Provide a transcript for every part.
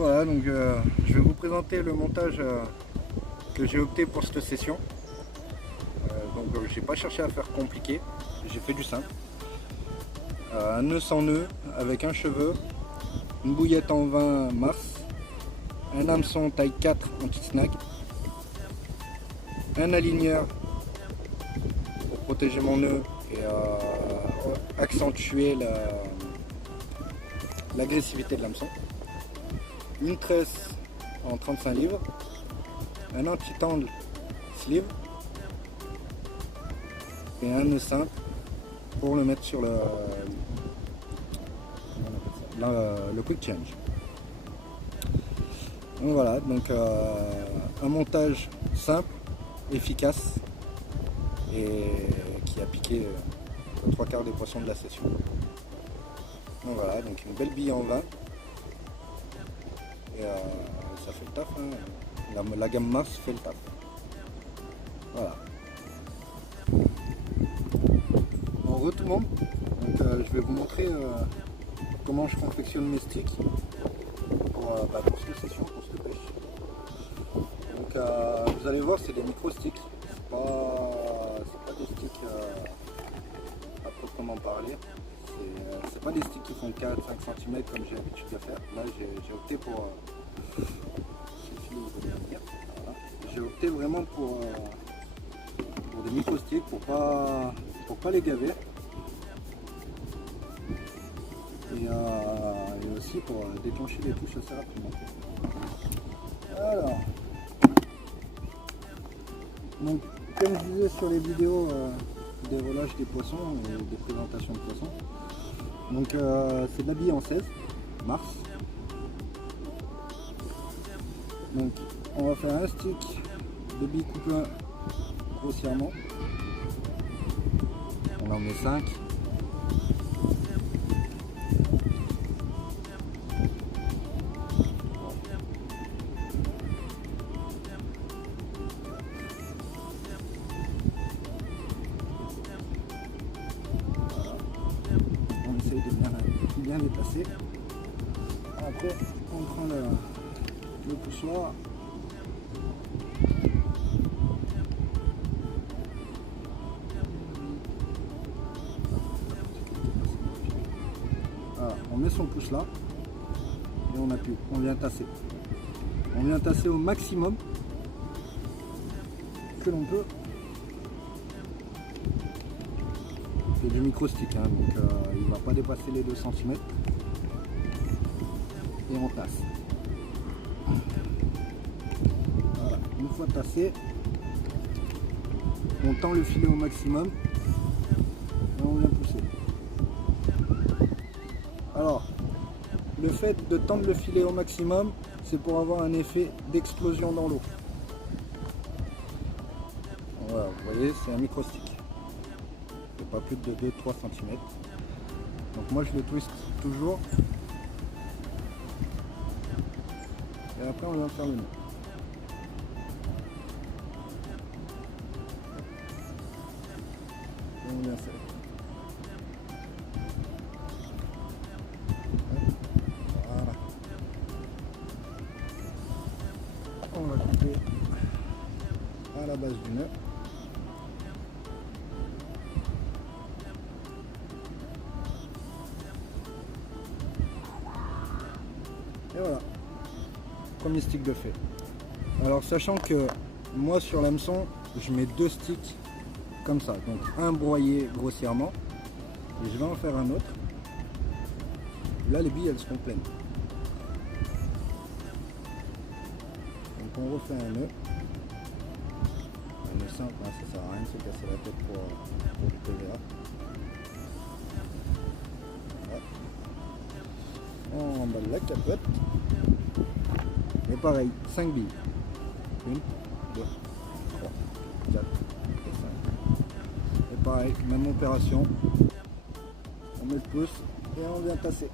Voilà, donc je vais vous présenter le montage que j'ai opté pour cette session. J'ai pas cherché à faire compliqué, j'ai fait du simple. Un nœud sans nœud avec un cheveu, une bouillette en 20 mars, un hameçon taille 4 anti-snag, un aligneur pour protéger mon nœud et accentuer l'agressivité de l'hameçon, une tresse en 35 livres, un anti-tangle sleeve et un nœud simple pour le mettre sur le quick change. Donc voilà, donc un montage simple, efficace et qui a piqué les 3/4 des poissons de la session. Donc voilà, donc une belle bille en 20 et ça fait le taf, hein. La gamme Mars fait le taf. Voilà. En retournant, je vais vous montrer comment je confectionne mes sticks pour cette session, pour cette pêche. Donc vous allez voir, c'est des micro sticks, c'est pas des sticks à proprement parler. C'est pas des sticks qui font 4-5 cm comme j'ai l'habitude de faire. Là j'ai opté pour voilà. J'ai opté vraiment pour des micro sticks pour pas les gaver. Et aussi pour déclencher les touches assez rapidement. Alors, donc comme je disais sur les vidéos des relages des poissons et des présentations de poissons, donc c'est de la bille en 16 mars. Donc on va faire un stick de bille coupe grossièrement. On en met 5. On essaye de bien les placer. Après, on prend le poussoir. Voilà, on met son pouce là et on appuie. On vient tasser. On vient tasser au maximum que l'on peut. C'est du micro stick, hein, donc il ne va pas dépasser les 2 cm. Et on tasse. Voilà, une fois tassé, on tend le filet au maximum et on vient pousser. Alors, le fait de tendre le filet au maximum, c'est pour avoir un effet d'explosion dans l'eau. Voilà, vous voyez, c'est un micro stick. Pas plus de 2-3 cm. Donc moi je le twist toujours. Et après on va faire le nœud. Et on vient serrer. Voilà. On va couper à la base du nœud. Et voilà, premier stick de fait. Alors sachant que moi sur l'hameçon, je mets 2 sticks comme ça. Donc un broyé grossièrement et je vais en faire un autre. Là les billes elles seront pleines. Donc on refait un nœud. Un nœud simple, hein, ça sert à rien de se casser la tête pour du TVA. On emballe la capote. Et pareil, 5 billes. 1, 2, 3, 4 et 5. Et pareil, même opération. On met le pouce et on vient tasser.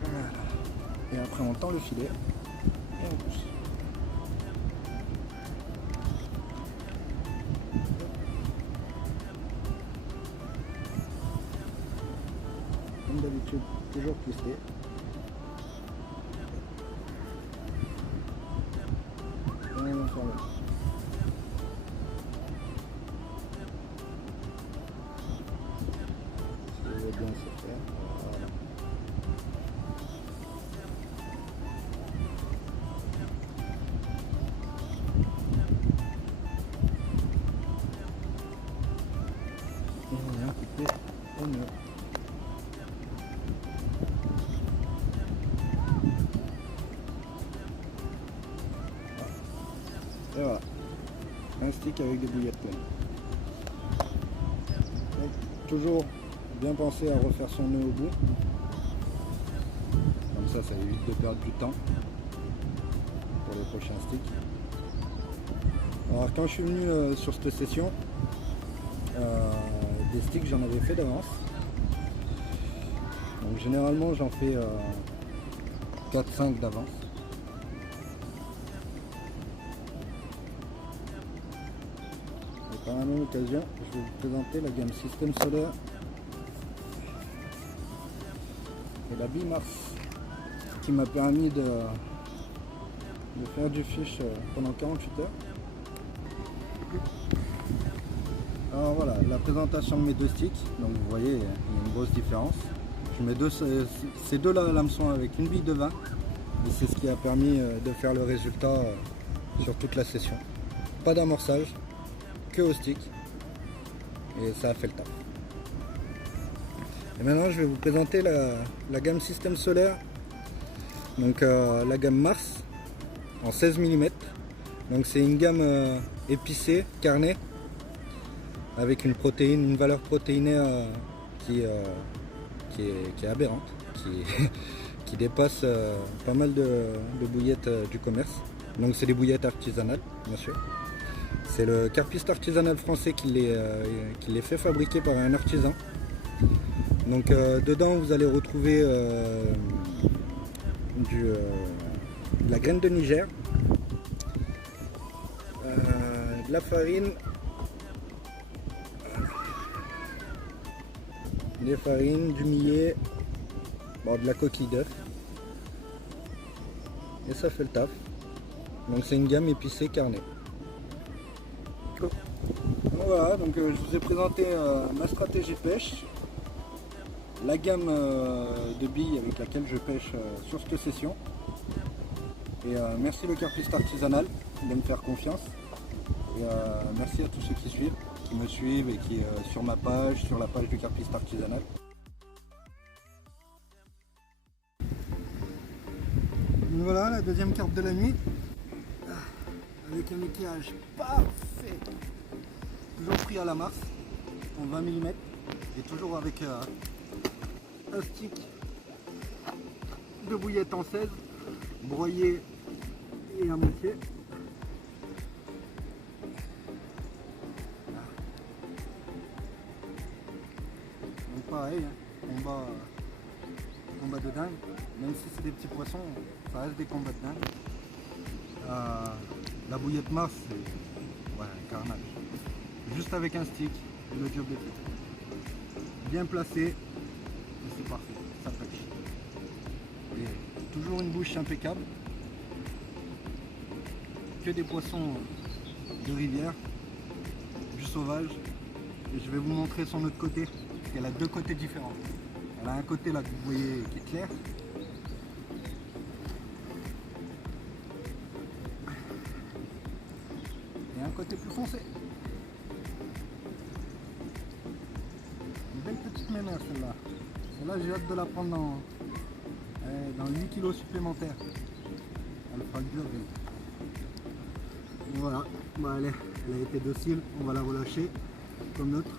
Voilà. Et après on tend le filet et on pousse. toujours twisté. Et on s'en va. Ça va bien se faire. Voilà. Et on vient couper au mur. Et voilà, un stick avec des bouillettes pleines. Donc, toujours bien penser à refaire son nœud au bout. Comme ça évite de perdre du temps pour les prochains sticks. Alors quand je suis venu sur cette session, des sticks j'en avais fait d'avance. Donc généralement j'en fais 4-5 d'avance. Par la même occasion, je vais vous présenter la gamme Système Solaire et la Bimars qui m'a permis de faire du fiche pendant 48 heures. Alors voilà, la présentation de mes deux sticks. Donc vous voyez, il y a une grosse différence. Je mets ces deux-là à l'hameçon avec une bille de 20 et c'est ce qui a permis de faire le résultat sur toute la session. Pas d'amorçage, que au stick, et ça a fait le taf. Et maintenant je vais vous présenter la gamme Système Solaire, donc la gamme Mars en 16 mm. Donc c'est une gamme épicée, carnée, avec une valeur protéinée qui est aberrante, qui dépasse pas mal de bouillettes du commerce. Donc c'est des bouillettes artisanales, bien sûr. C'est le carpiste artisanal français qui les fait fabriquer par un artisan. Donc dedans vous allez retrouver de la graine de Niger, de la farine, des farines, du millet, de la coquille d'œuf. Et ça fait le taf. Donc c'est une gamme épicée carnée. Voilà, donc je vous ai présenté ma stratégie pêche, la gamme de billes avec laquelle je pêche sur cette session. Et merci le carpiste artisanal de me faire confiance. Et merci à tous ceux qui me suivent et qui sur ma page, sur la page du carpiste artisanal. Donc voilà la deuxième carpe de la nuit, avec un éclairage parfait. Toujours pris à la Mars en 20 mm et toujours avec un stick de bouillette en 16 broyé et à moitié. Donc pareil, combat de dingue, même si c'est des petits poissons, ça reste des combats de dingue. La bouillette Mars, c'est un carnage. Juste avec un stick, le job est fait. Bien placé, et c'est parfait, ça pêche. Et toujours une bouche impeccable. Que des poissons de rivière, du sauvage. Et je vais vous montrer son autre côté, parce qu'elle a deux côtés différents. Elle a un côté là que vous voyez qui est clair. Et un côté plus foncé. Une belle petite mémère celle-là. Celle-là j'ai hâte de la prendre dans 8 kg supplémentaires. Elle fera le dur. Voilà, elle a été docile, on va la relâcher comme l'autre.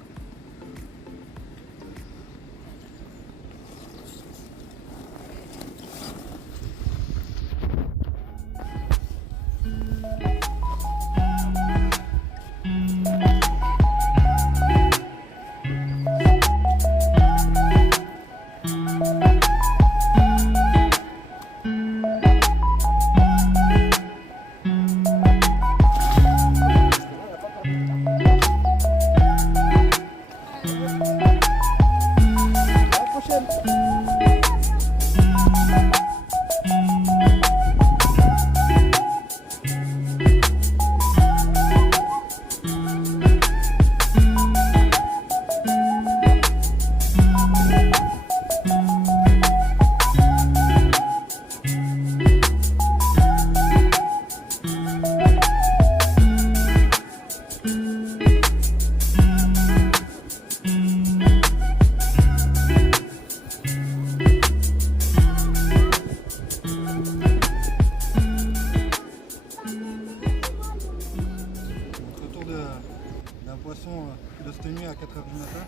poisson qui doit se tenir à 4h du matin.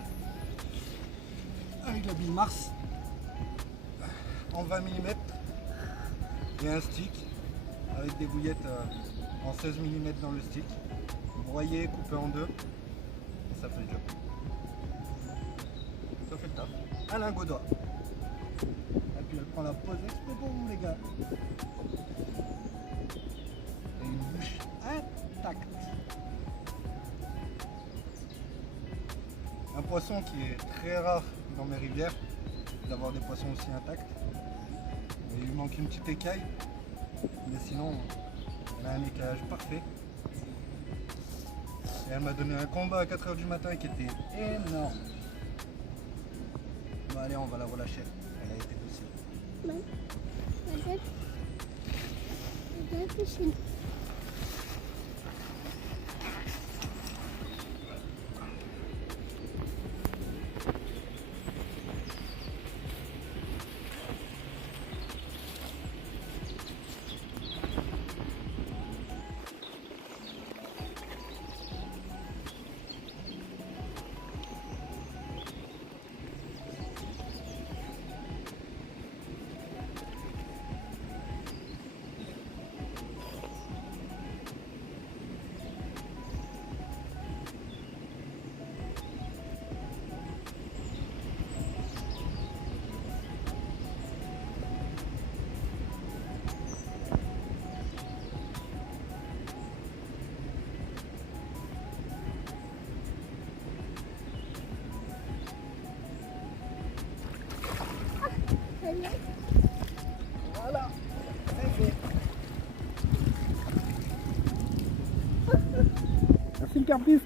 Avec la bille Mars. En 20 mm. Et un stick avec des bouillettes en 16 mm dans le stick. Broyé, coupé en deux. Et ça fait le job. Ça fait le taf. Alain Gaudois. Et puis elle prend la pose exprès pour vous les gars. Et une bouche intacte. Un poisson qui est très rare dans mes rivières, d'avoir des poissons aussi intacts. Et il lui manque une petite écaille, mais sinon elle a un écaillage parfait. Et elle m'a donné un combat à 4h du matin qui était énorme. Bon allez, on va la relâcher, elle a été docile. Voilà, c'est fait. Merci le carpiste.